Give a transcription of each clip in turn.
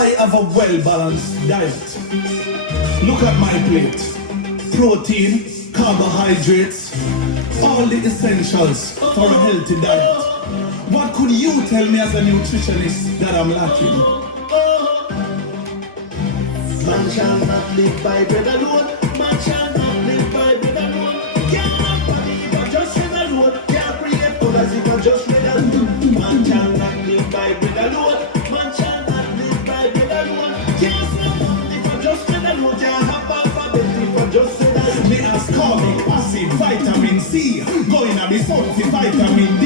I have a well-balanced diet. Look at my plate. Protein, carbohydrates, all the essentials for a healthy diet. What could you tell me as a nutritionist that I'm lacking? Man shall not live by bread alone. Man shall not live by bread alone. Can't believe I just read alone. Can't create colors if I just read alone. Man shall not live by bread alone. Man shall not live by bread alone. Can't smoke if I just read alone. Can't have alphabet if I just read alone. Me ascorbic acid, vitamin C. Going on the sun for vitamin D.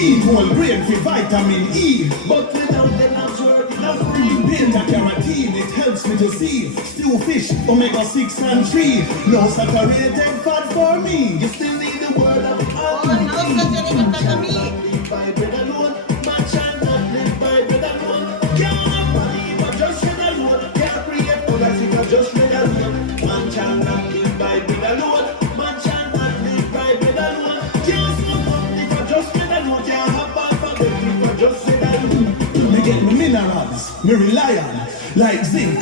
Eat whole grain for vitamin E. But without them absorbing a free. Beta carotene, it helps me to see. Stew fish, omega 6 and 3. No saturated fat for me. You still need the word of Oh, no saturated fat for me. Live by bread alone. Man shall not live by bread alone. Can't believe I just read alone. Can't create colors if I just read alone. Man shall not live by bread alone. Man shall not live by bread alone. Can't smoke up if I just read alone. Can't have alphabet if I just read alone. Me get my minerals, me rely on, like zinc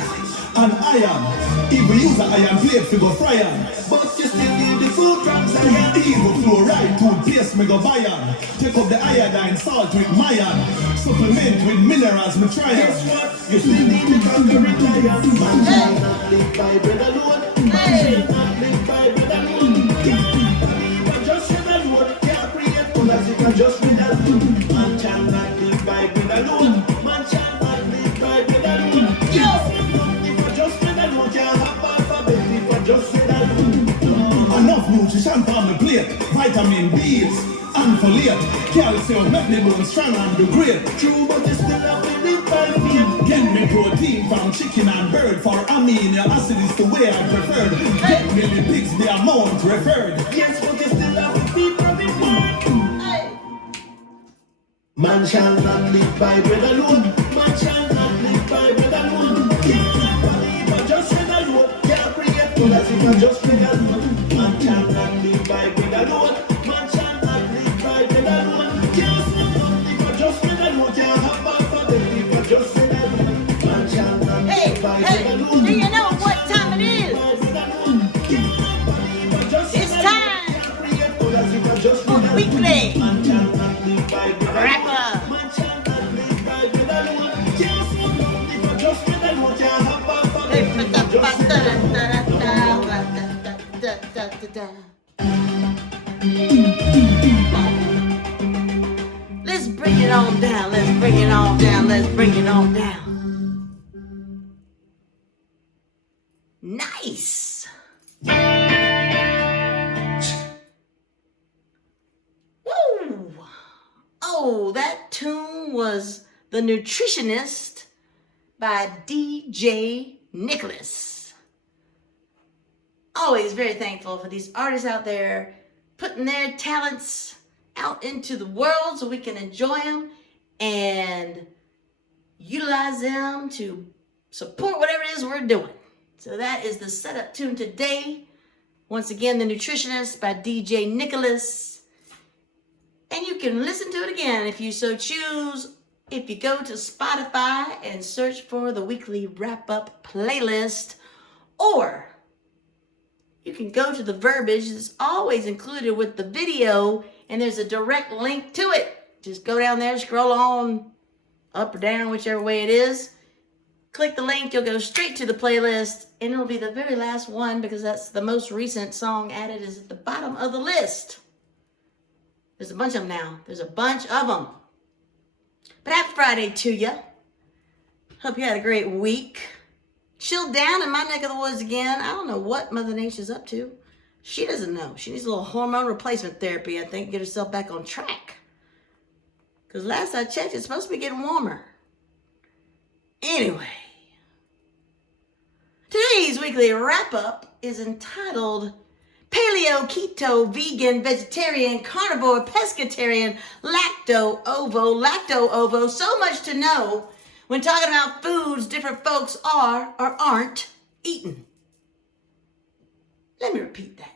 and iron. If we use an iron plate, we go fry on. But you still need the food from Zion. Evil fluoride, toothpaste, me go buy on. Take up the iodine, salt with mayan. Supplement with minerals, me try on. Guess what? You still need the conquering lion. Man shall not live by bread alone. Man shall not live by bread alone. Can't believe I just read alone. Can't create colors if I just read alone. Man shall not live by bread alone. Man shall not live by bread alone. Can't smoke up if I just read alone. Can't have alphabet if I just read alone. Enough nutrition on the plate. Vitamin B's and folate. Calcium, make the bones strong and do great. True, but you still have to live by faith. Get me protein from chicken and bird. For amino acid is the way I preferred. Get me the pigs, the amount referred. Yes, but you still have to feed from the word. Man shall not live by bread alone. Man shall not live by bread alone. Can't believe I just read alone. Can't create colors if I just read alone. Man shall not live by bread alone. Man shall not live by bread alone. Can't smoke up if I just read alone. Can't have alphabet if I just read alone. Man shall not live by bread alone. Do you know what time it is? It's time for weekly wrap up. Let's bring it on down. Let's bring it on down. Let's bring it on down. Nice. Woo. Oh, that tune was The Nutritionist by DJ Nicholas. Always very thankful for these artists out there putting their talents out into the world so we can enjoy them and utilize them to support whatever it is we're doing. So that is the setup tune today. Once again, The Nutritionist by DJ Nicholas. And you can listen to it again if you so choose. If you go to Spotify and search for the weekly wrap-up playlist, or you can go to the verbiage that's always included with the video, and there's a direct link to it. Just go down there, scroll on up or down, whichever way it is. Click the link, you'll go straight to the playlist, and it'll be the very last one because that's the most recent song added is at the bottom of the list. There's a bunch of them now. There's a bunch of them. But happy Friday to you. Hope you had a great week. Chilled down in my neck of the woods again. I don't know what Mother Nature's up to. She doesn't know. She needs a little hormone replacement therapy, I think, to get herself back on track. Because last I checked, it's supposed to be getting warmer. Anyway, today's weekly wrap-up is entitled Paleo Keto Vegan Vegetarian Carnivore Pescatarian Lacto Ovo. So much to know when talking about foods different folks are or aren't eating. Let me repeat that.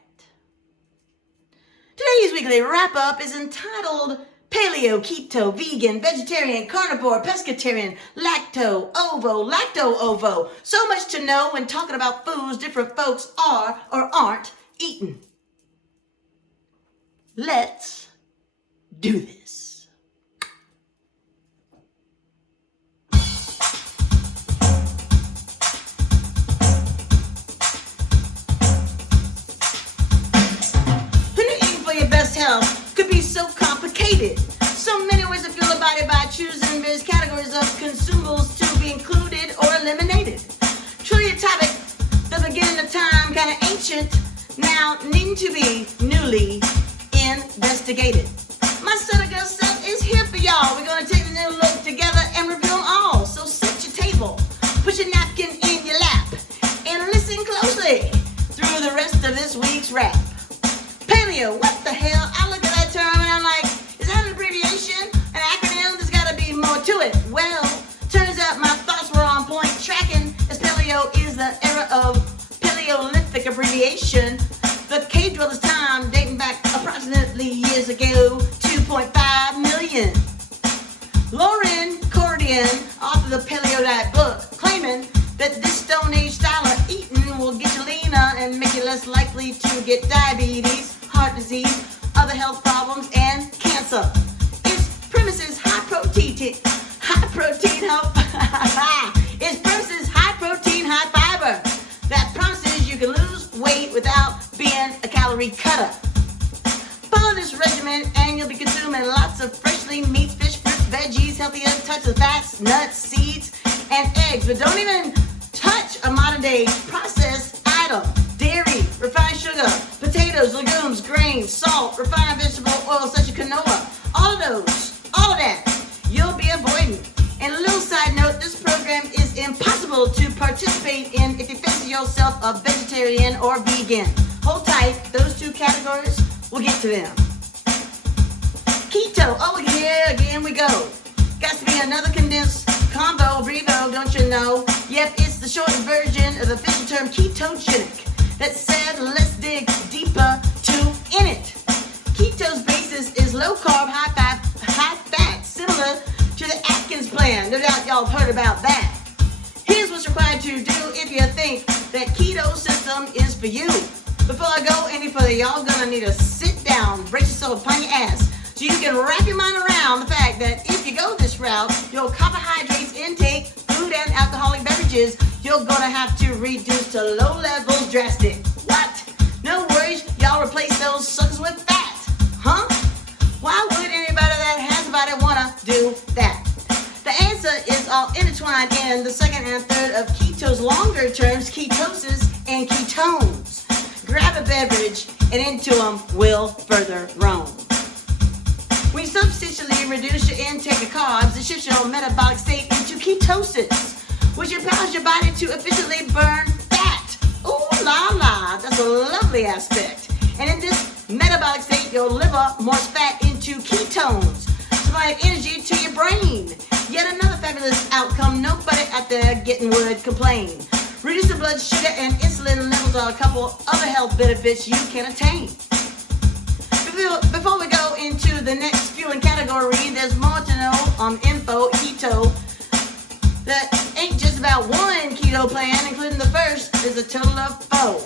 Today's weekly wrap-up is entitled Paleo Keto, vegan, vegetarian, carnivore, pescatarian, lacto, ovo. So much to know when talking about foods different folks are or aren't eating. Let's do this. When you're eating for your best health could be so complicated. So many ways to fuel a body by choosing various categories of consumables to be included or eliminated. Truly a topic, the beginning of time, kind of ancient, now needing to be newly investigated. My SutterGirl self is here for y'all. We're going to take the new look together and review them all. So set your table, put your napkin in your lap, and listen closely through the rest of this week's rap. Paleo, what the hell? I look at that term and I'm like, is that an abbreviation? An acronym? There's got to be more to it. Well, turns out my thoughts were on point, tracking as paleo is the era of Paleolithic abbreviation. The cave dwellers' time dating back approximately years ago, 2.5 million. Lauren Cordian, author of the Paleo Diet book, claiming that this Stone Age style of eating will get you leaner and make you less likely to get diabetes, heart disease, other health problems, and cancer. Its premise is high protein, high fiber that promises you can lose weight without being a calorie cutter. Follow this regimen and you'll be consuming lots of freshly meats, fish, fruits, veggies, healthy touch of fats, nuts, seeds, and eggs. But don't even touch a modern day processed item. Dairy, refined sugar, potatoes, legumes, grains, salt, refined vegetable oil such as canola. All of that, you'll be avoiding. And a little side note, this program is impossible to participate in if you fancy yourself a vegetarian or vegan. Hold tight, those two categories, we'll get to them. Keto, oh yeah, again we go. Got to be another condensed combo, brevo, don't you know? Yep, it's the shortened version of the official term ketogenic. That said, let's dig deeper in it. Keto's basis is low carb, high fat, similar to the Atkins plan. No doubt y'all have heard about that. Here's what's required to do if you think that keto system is for you. Before I go any further, y'all gonna need to sit down, brace yourself upon your ass, so you can wrap your mind around the fact that if you go this route, your carbohydrates intake, food and alcoholic beverages, you're gonna have to reduce to low levels drastic. What? No worries, y'all replace those suckers with fat. Huh? Why would anybody that has a body wanna do that? The answer is all intertwined in the second and third of keto's longer terms, ketosis and ketones. Grab a beverage and into them will further roam. When you substantially reduce your intake of carbs, it shifts your metabolic state into ketosis, which empowers your body to efficiently burn fat. Ooh la la, that's a lovely aspect. And in this metabolic state, your liver morphs fat into ketones, supplying energy to your brain. Yet another fabulous outcome nobody out there getting would complain. Reducing blood sugar and insulin levels are a couple other health benefits you can attain. Before we go into the next fueling category, there's more to know on info keto. That ain't just about one keto plan, including the first, there's a total of 4.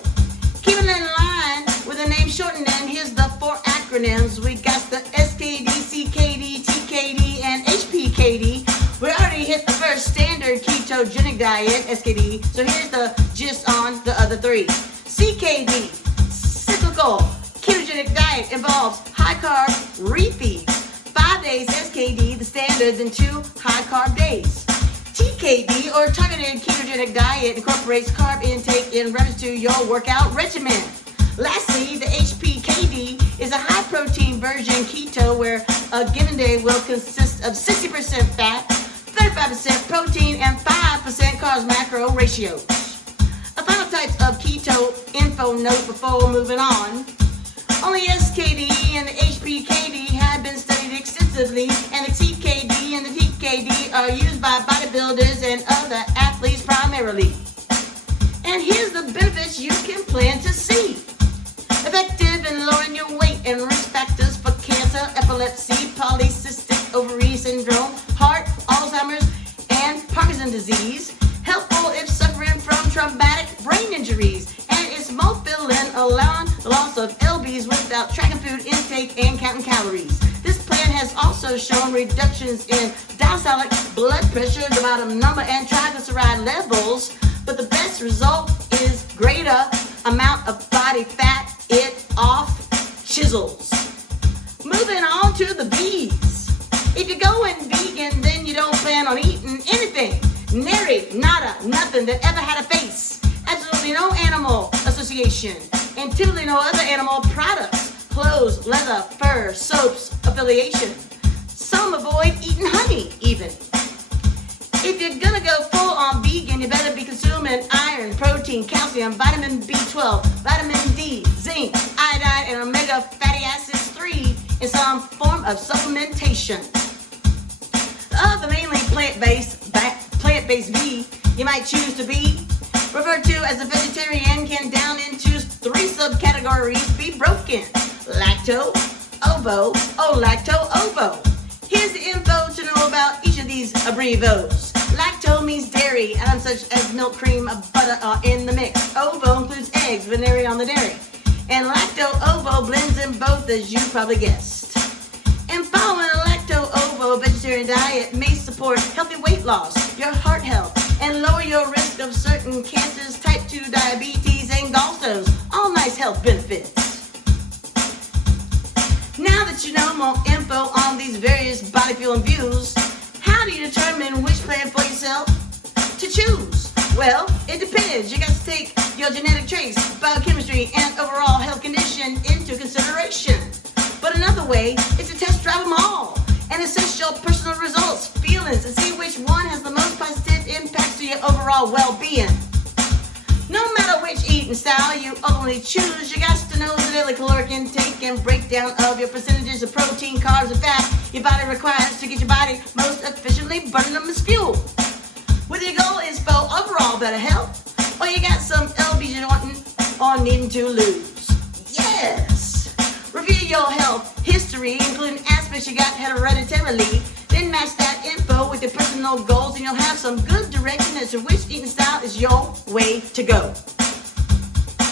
Keeping in line with the name shortened, and here's the 4 acronyms. We got the SKD, CKD, TKD, and HPKD. We already hit the first standard ketogenic diet, SKD, so here's the gist on the other 3. CKD, cyclical ketogenic diet, involves high carb refeeds. 5 days SKD, the standard, then 2 high carb days. TKD, or targeted ketogenic diet, incorporates carb intake in reference to your workout regimen. Lastly, the HPKD is a high protein version keto where a given day will consist of 60% fat, 35% protein, and 5% carbs macro ratios. A final type of keto info note before moving on. Only SKD and the HPKD have been studied extensively, and the CKD and the TKD are used by bodybuilders and other athletes primarily. And here's the benefits you can plan to see. Effective in lowering your weight and risk factors for cancer, epilepsy, polycystic ovary syndrome, heart, Alzheimer's, and Parkinson's disease. Helpful if suffering from traumatic brain injuries. And it's multi-FEELIN, allowing the loss of lbs without tracking food intake and counting calories. This plan has also shown reductions in diastolic blood pressure, the bottom number, and triglyceride levels. But the best result is greater amount of body fat. It off chisels. Moving on to the B's. If you're going vegan, then you don't plan on eating anything. Nary, nada, nothing that ever had a face. Absolutely no animal association. And typically no other animal products. Clothes, leather, fur, soaps, affiliation. Some avoid eating honey even. If you're gonna go full on vegan, you better be consuming iron, protein, calcium, vitamin B12, vitamin D, zinc, iodine, and omega fatty acids 3 in some form of supplementation. Of the mainly plant-based V you might choose to be, referred to as a vegetarian, can down into 3 subcategories be broken. Lacto, Ovo, Lacto Ovo. Here's the info to know about each of these abbrevios. Lacto means dairy, items such as milk, cream, butter are in the mix. Ovo includes eggs, venereal on the dairy. And Lacto Ovo blends in both, as you probably guessed. And following a Lacto Ovo vegetarian diet may support healthy weight loss, your heart health, and lower your risk of certain cancers, type 2 diabetes, and gallstones. All nice health benefits. Now that you know more info on these various body fueling views, how do you determine which plan for yourself to choose? Well, it depends. You got to take your genetic traits, biochemistry, and overall health condition into consideration. But another way is to test drive them all and assess your personal results, feelings, and see which one has the most positive impacts to your overall well-being. No matter which eating style you ultimately choose, you got to know the daily caloric intake and breakdown of your percentages of protein, carbs, and fat your body requires to get your body most efficiently burning them as fuel. Whether your goal is for overall better health, or you got some lbs you're wanting or needing to lose. Yes! Review your health history, including aspects you got hereditarily, then match that info with your personal goals, and you'll have some good direction as to which eating style is your way to go.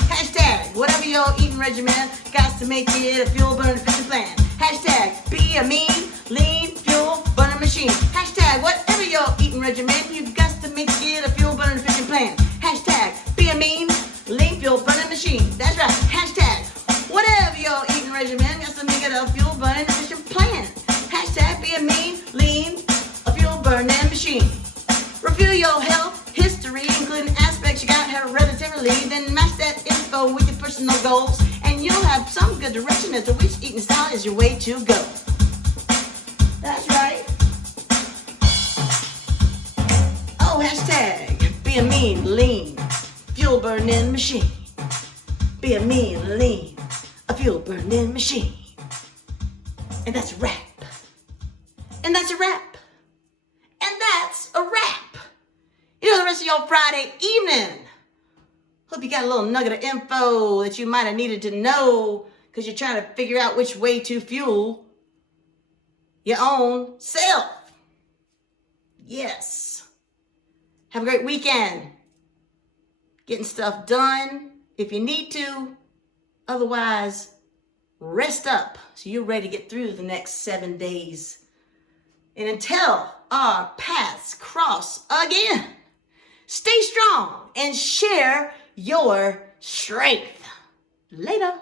Hashtag, whatever your eating regimen, got to make it a fuel burning efficient plan. Hashtag, be a mean, lean, fuel burning machine. Hashtag, whatever your eating regimen, you've got to make it a fuel burning efficient plan. Hashtag, be a mean, lean, fuel burning machine. That's right. Hashtag, whatever your eating regimen, got to make it a fuel burning efficient plan. Hashtag, be a mean, lean, a fuel burning machine. Review your health history, including aspects you got hereditarily, then match that info with your personal goals, and you'll have some good direction as to which eating style is your way to go. That's right. Oh, hashtag, be a mean, lean, fuel burning machine. Be a mean, lean, a fuel burning machine. And that's a wrap. And that's a wrap. And that's a wrap. You know, the rest of your Friday evening. Hope you got a little nugget of info that you might have needed to know because you're trying to figure out which way to fuel your own self. Yes. Have a great weekend. Getting stuff done if you need to. Otherwise, rest up so you're ready to get through the next 7 days. And until our paths cross again, stay strong and share your strength. Later.